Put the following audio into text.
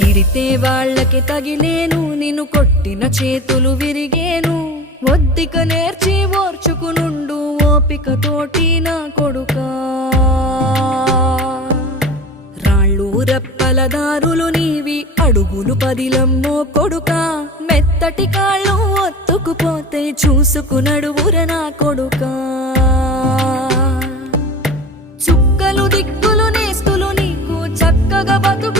తిరితే వాళ్ళకి తగిలేను నిన్ను కొట్టిన చేతులు విరిగేను ఒద్దిక నేర్చి ఓర్చుకునుండు ఓపికతోటి నా కొడుకా రాళ్ళు రెప్పల దారులు నీవి అడుగులు పదిలమ్మో కొడుకా మెత్తటి కాళ్ళు ఒత్తుకుపోతే చూసుకునడువుర నా కొడుకా చుక్కలు దిక్కులు నేస్తులు నీకు చక్కగా బతుకు